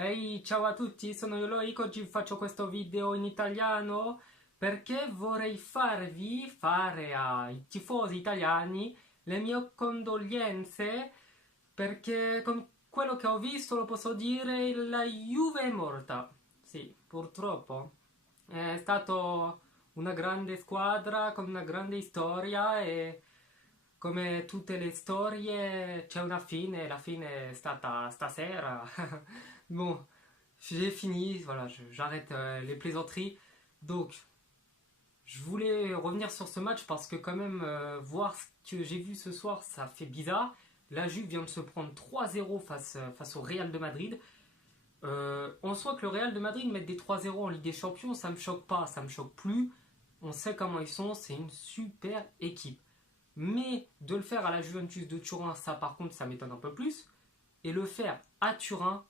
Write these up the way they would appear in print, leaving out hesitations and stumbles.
Ehi, ciao a tutti, sono Eloic, oggi faccio questo video in italiano perché vorrei fare ai tifosi italiani le mie condoglianze perché con quello che ho visto lo posso dire, la Juve è morta. Sì, purtroppo. È stata una grande squadra con una grande storia e come tutte le storie c'è una fine, la fine è stata stasera. Bon, j'ai fini, voilà, j'arrête les plaisanteries. Donc, je voulais revenir sur ce match parce que quand même, voir ce que j'ai vu ce soir, ça fait bizarre. La Juve vient de se prendre 3-0 face au Real de Madrid. En soi que le Real de Madrid mette des 3-0 en Ligue des Champions, ça me choque pas, ça me choque plus. On sait comment ils sont, c'est une super équipe. Mais de le faire à la Juventus de Turin, ça par contre, ça m'étonne un peu plus. Et le faire à Turin,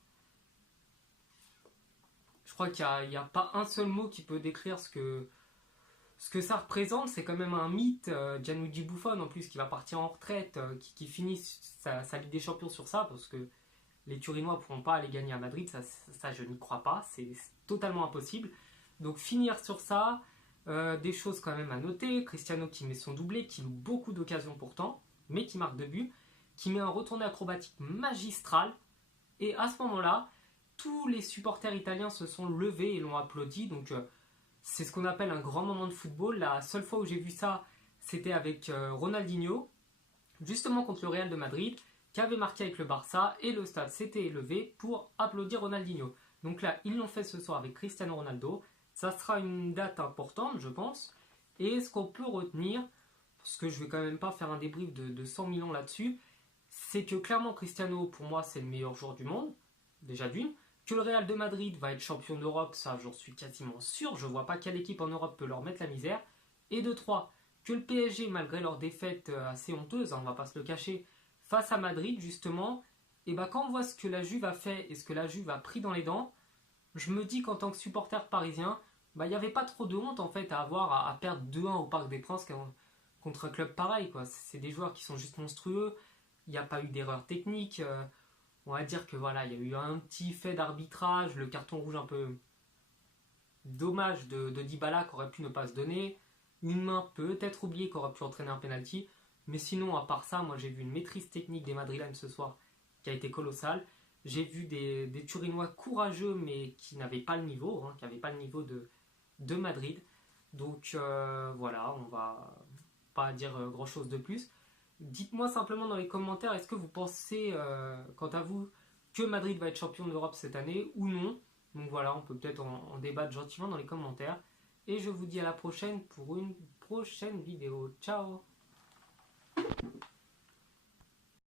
je crois qu'il n'y a pas un seul mot qui peut décrire ce que ça représente. C'est quand même un mythe. Gianluigi Buffon, en plus, qui va partir en retraite, qui finit sa Ligue des Champions sur ça, parce que les Turinois ne pourront pas aller gagner à Madrid. Ça je n'y crois pas. C'est totalement impossible. Donc finir sur ça, des choses quand même à noter. Cristiano qui met son doublé, qui loue beaucoup d'occasions pourtant, mais qui marque 2 buts, qui met un retourné acrobatique magistral. Et à ce moment-là, tous les supporters italiens se sont levés et l'ont applaudi. Donc c'est ce qu'on appelle un grand moment de football. La seule fois où j'ai vu ça, c'était avec Ronaldinho, justement contre le Real de Madrid, qui avait marqué avec le Barça, et le stade s'était élevé pour applaudir Ronaldinho. Donc là, ils l'ont fait ce soir avec Cristiano Ronaldo. Ça sera une date importante, je pense. Et ce qu'on peut retenir, parce que je vais quand même pas faire un débrief de 100 millions là-dessus, c'est que clairement Cristiano, pour moi, c'est le meilleur joueur du monde, déjà d'une. Que le Real de Madrid va être champion d'Europe, ça j'en suis quasiment sûr. Je vois pas quelle équipe en Europe peut leur mettre la misère. Et de 3, que le PSG, malgré leur défaite assez honteuse, on va pas se le cacher, face à Madrid justement, et bah quand on voit ce que la Juve a fait et ce que la Juve a pris dans les dents, je me dis qu'en tant que supporter parisien, bah il n'y avait pas trop de honte en fait à avoir à perdre 2-1 au Parc des Princes contre un club pareil, quoi. C'est des joueurs qui sont juste monstrueux. Il n'y a pas eu d'erreur technique. On va dire que voilà, il y a eu un petit fait d'arbitrage, le carton rouge un peu dommage de Dybala qui aurait pu ne pas se donner, une main peut-être oubliée qui aurait pu entraîner un penalty, mais sinon à part ça, moi j'ai vu une maîtrise technique des Madrilènes ce soir qui a été colossale. J'ai vu des Turinois courageux mais qui n'avaient pas le niveau, qui n'avaient pas le niveau de Madrid. Donc voilà, on va pas dire grand chose de plus. Dites-moi simplement dans les commentaires, est-ce que vous pensez, quant à vous, que Madrid va être champion d'Europe cette année ou non? Donc voilà, on peut peut-être en débattre gentiment dans les commentaires. Et je vous dis à la prochaine pour une prochaine vidéo. Ciao!